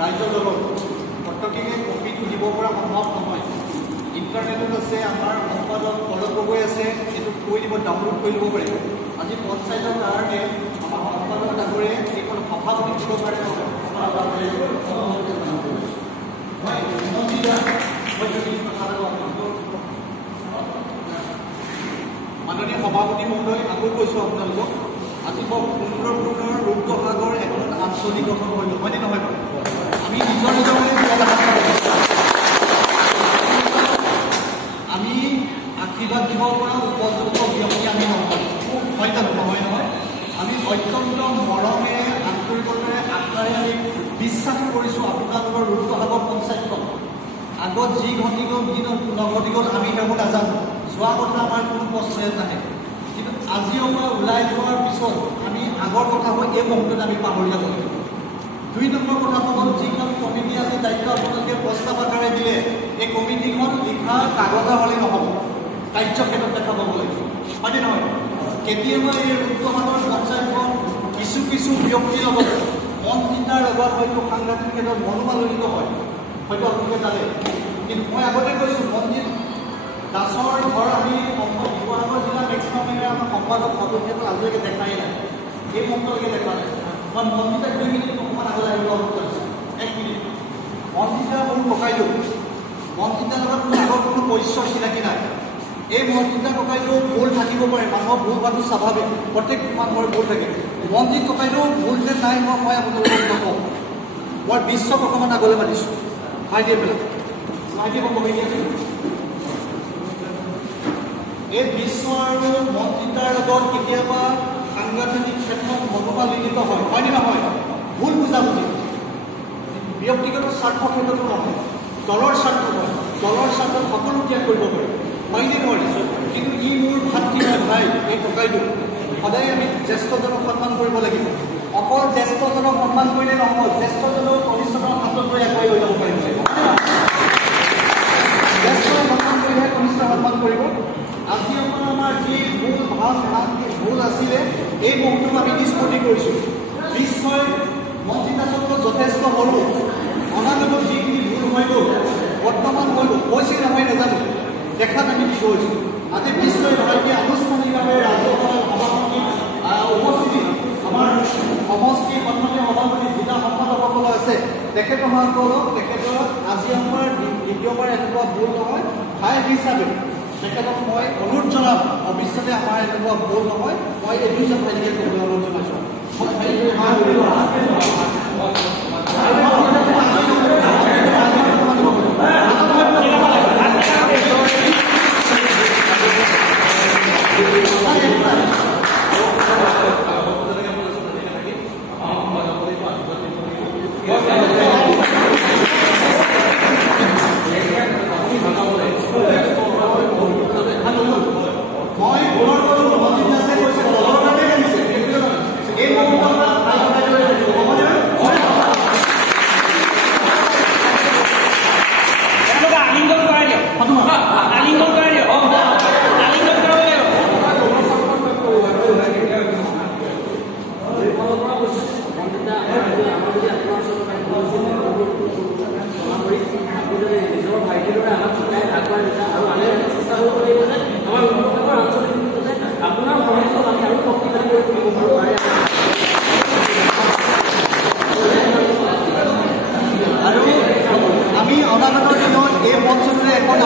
ৰাজ্যৰ দলত প্ৰত্যেকে কপিটো দিব পৰা সম্ভৱ নহয়। ইণ্টাৰনেটত আছে, আমাৰ সম্পাদক পলক গগৈ আছে, এইটো কৈ দিব, ডাউনলোড কৰি ল'ব পাৰিব। আজি পঞ্চায়তৰ কাৰণে আমাৰ সম্পাদক ডাঙৰীয়ে এইখন সভাপতি দিব পাৰে মাননীয় সভাপতি মহোদয়, আকৌ কৈছোঁ আপোনালোকক, আজি বৰ সুন্দৰপূৰ্ণ ৰূপসাগৰ এখন আঞ্চলিক গঠন কৰিলোঁ, হয়নে নহয় বাৰু? আমি নিজৰ আমি আশীৰ্বাদ দিব পৰা উপযুক্ত ব্যক্তি আমি নহয়, হয় জানো? নহয় নহয়, আমি অত্যন্ত মৰমে আন্তৰিকতাৰে আশাৰে আমি বিশ্বাস কৰিছোঁ আপোনালোকৰ ৰূপসাগৰ পঞ্চায়তখন আগত যি ঘটি গ'ল কি নঘটি গ'ল আমি সেইবোৰ নাজানো, যোৱা কথা আমাৰ কোনো প্ৰশ্নই নাহে। কিন্তু আজিৰ পৰা ওলাই যোৱাৰ পিছত আমি আগৰ কথাবোৰ এই মুহূৰ্তত আমি পাহৰি যাব লাগিব। 2 নম্বৰ কথাটো হ'ল, যিখন কমিটি আজি দায়িত্ব আপোনালোকে প্ৰস্তাৱ আকাৰে দিলে, এই কমিটিখন লিখা কাগজৰ হ'লে নহ'ব, কাৰ্যক্ষেত্ৰত দেখা পাব লাগিব, হয়নে নহয়? কেতিয়াবা এই ৰূপসাগৰ পঞ্চায়তখন কিছু কিছু ব্যক্তিৰ লগত মনচিন্তাৰ লগত হয়তো সাংঘাতিক ক্ষেত্ৰত মনোমালিত হয়, হয়তো আপোনালোকে জানে। কিন্তু মই আগতে কৈছোঁ, মনজিৎ দাসৰ ঘৰ আমি শিৱসাগৰ জিলা মেক্সিমাম আমাৰ সম্পাদক সদস্যটো আজিলৈকে দেখাই নাই, এই মুহূৰ্তলৈকে দেখা নাই। মই মনজিৎক 2 মিনিট অকণমান আগলৈ আহিব অনুৰোধ কৰিছোঁ, 1 মিনিট। মনজিৎ মোৰ ককাইদেউ, মনজিৎৰ লগত মোৰ আগৰ কোনো পৰিচয় চিনাকি নাই। এই মনজিৎ ককাইদেউ ভুল থাকিব পাৰে, মানুহৰ ভুল হোৱাটো স্বাভাৱিক, প্ৰত্যেক মানুহৰ ভুল থাকে। মনজিৎ ককাইদেউ ভুল যে নাই মই আপোনালোকক নকওঁ, মই বিশ্বক অকণমান আগলৈ মাতিছোঁ, ভাইটি পেলাই ভাইটি মই কবি এই বিশ্ব আৰু মনজিৎৰ লগত কেতিয়াবা সাংগঠনিক ক্ষেত্ৰত মনোমালিত হয়, হয়নে নহয়? ভুল বুজাবুজি, ব্যক্তিগত স্বাৰ্থ ক্ষেত্ৰতো নহয়, দলৰ স্বাৰ্থ হয়, দলৰ স্বাৰ্থত সকলো ত্যাগ কৰিব পাৰি, হয়নে নোৱাৰি? কিন্তু ই মোৰ ভাতৃ হয়, ভাই, এই ককাইদেউ। সদায় আমি জ্যেষ্ঠজনক সন্মান কৰিব লাগিব। অকল জ্যেষ্ঠজনক সন্মান কৰিলে নহ'ব, জ্যেষ্ঠজনক কনিষ্ঠজনক হাতত লৈ আগুৱাই লৈ যাব পাৰিব লাগিব। জ্যেষ্ঠ সন্মান কৰিলে কনিষ্ঠ সন্মান কৰিব। আজি অকল আমাৰ যি ভুল ভাৱ ভুল আছিলে, এই মুহূৰ্তত আমি নিষ্পত্তি কৰিছোঁ। বিশ্বই মনজিৎ দাসক যথেষ্ট সৰু, অনাগত যিখিনি ভুল হৈ গ'ল, বৰ্তমান হৈ গ'ল, কৈছে নহয় নাজানো, দেখাত আমি কি কৰিছোঁ। আজি বিশ্বই ভাৰতীয় আনুষ্ঠানিকভাৱে ৰাজ্যসভাৰ সভাপতি উপস্থিতি, আমাৰ সমষ্টি সন্মানীয় সভাপতি জিলা সম্পাদকসকল আছে, তেখেতসকলক তেখেতৰ আজি আমাৰ দ্বিতীয়বাৰ এনেকুৱা ভুল নহয়, ভাই হিচাপে তেখেতক মই অনুৰোধ জনাম, ভৱিষ্যতে আমাৰ এনেকুৱা ভুল নহয়, মই এই 2জন ভাইটিকে ক'বলৈ অনুৰোধ জনাইছোঁ। আমি অনাগত দিনত এই মঞ্চটোৰে এখন